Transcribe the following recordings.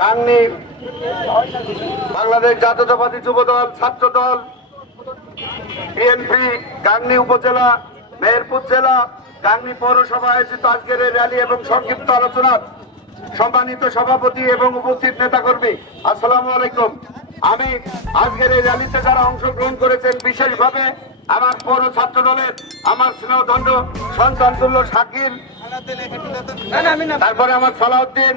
গাংনী বাংলাদেশ জাতীয়তাবাদী যুবদল, ছাত্রদল, বিএনপি, গাংনী উপজেলা, মেহেরপুর জেলা, গাংনী পৌরসভা আয়োজিত আজকের এই র্যালি এবং সংক্ষিপ্ত আলোচনা সম্মানিত সভাপতি এবং উপস্থিত নেতাকর্মী, আসসালামু আলাইকুম। আমি আজকের এই র্যালিতে যারা অংশগ্রহণ করেছেন, বিশেষভাবে আমার পৌর ছাত্র দলের আমার স্নেহদণ্ড সন্তান তুল্য শাকিল, তারপরে আমার সালাউদ্দিন,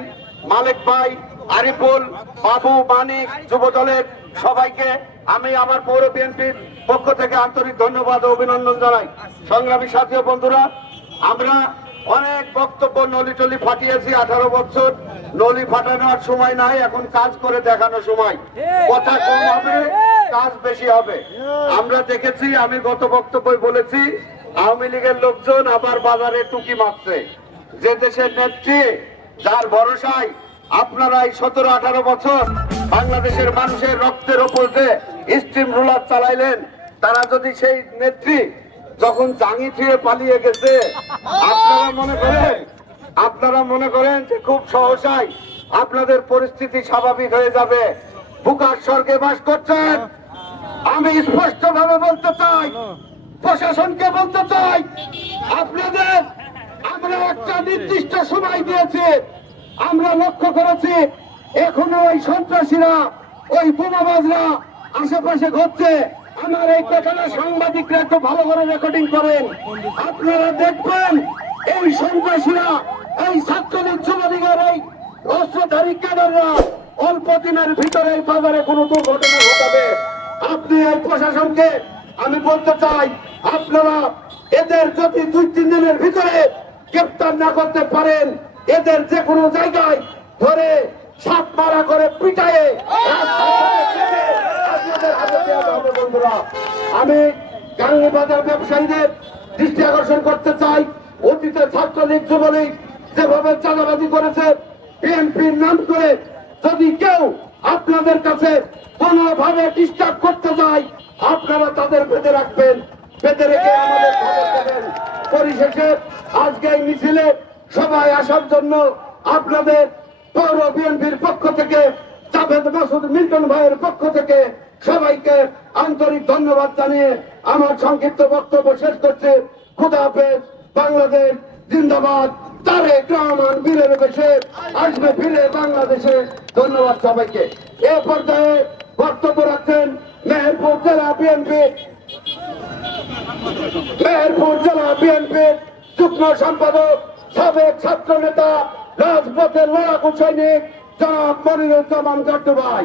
মালিক ভাই, আরিফুল, বাবু, মানিক, যুব দলের সবাইকে আমি আমার পৌর বিএনপির পক্ষ থেকে আন্তরিক ধন্যবাদ ও অভিনন্দন জানাই। সংগ্রামী সাথী ও বন্ধুরা, আমরা অনেক বক্তব্য নলি ফাটিয়েছি। 18 বছর নলি ফাটানোর সময় নাই, এখন কাজ করে দেখানোর সময়। কথা কম হবে, কাজ বেশি হবে। আমরা দেখেছি, আমি গত বক্তব্যে বলেছি, আওয়ামী লীগের লোকজন আবার বাজারে টুকি মারছে। যে দেশের নেত্রী, যার ভরসায় আপনারা এই 17-18 বছর বাংলাদেশের মানুষের রক্তের ওপর স্টিম রোলার চালাইলেন, তারা যদি সেই নেত্রী যখন জাঙ্গি থুয়ে পালিয়ে গেছে, আপনারা মনে করেন যে খুব সহসাই আপনাদের পরিস্থিতি স্বাভাবিক হয়ে যাবে। বুকার স্বর্গে বাস করছেন। আমি স্পষ্ট ভাবে বলতে চাই, প্রশাসনকে বলতে চাই, আপনাদের আমরা একটা নির্দিষ্ট সময় দিয়েছি। আমরা লক্ষ্য করেছি এখনো ওই সন্ত্রাসীরা, ওই বোমাবাজরা আশেপাশে ঘটছে। আমার এই কথাটা সাংবাদিকরা একটু ভালো করে রেকর্ডিং করেন। আপনারা দেখবেন এই সন্ত্রাসীরা, এই ছাত্রলীগ, যুবলীগের এই অস্ত্রধারী ক্যাডাররা অল্প দিনের ভিতরে এই বাজারে কোনো দুর্ঘটনা ঘটাবে। আপনি এই প্রশাসনকে আমি বলতে চাই, আপনারা এদের যদি 2-3 দিনের ভিতরে গ্রেপ্তার না করতে পারেন, এদের যে কোনো জায়গায় ধরে সাপ মারা করে পিটায়ে বন্ধুরা, আমি গাংনী বাজার ব্যবসায়ীদের দৃষ্টি আকর্ষণ করতে চাই। অতীতে ছাত্রলীগ, যুবলীগ যেভাবে চাঁদাবাজি করেছে, বিএনপির নাম করে যদি কেউ আপনাদের কাছে কোনোভাবে ডিস্টার্ব করতে যায়, আপনারা তাদের বেঁধে রাখবেন, বেঁধে রেখে আমাদের খবর দেবেন। পরিশেষে আজকে এই মিছিলে সবাই আসার জন্য আপনাদের পৌর বিএনপির পক্ষ থেকে, জাভেদ মাসুদ মিল্টন ভাইয়ের পক্ষ থেকে সবাইকে আন্তরিক ধন্যবাদ জানিয়ে আমার সংক্ষিপ্ত বক্তব্য শেষ করছে। খোদা হাফেজ। বাংলাদেশ জিন্দাবাদ। তারেক রহমান বীরের বেশে আসবে ফিরে বাংলাদেশে। ধন্যবাদ সবাইকে। এ পর্যায়ে বক্তব্য রাখছেন মেহেরপুর জেলা বিএনপির যুগ্ম সম্পাদক, সাবেক ছাত্র নেতা, রাজপথের লড়াকু সৈনিক জনাব মনিরুজ্জামান গাড্ডু ভাই।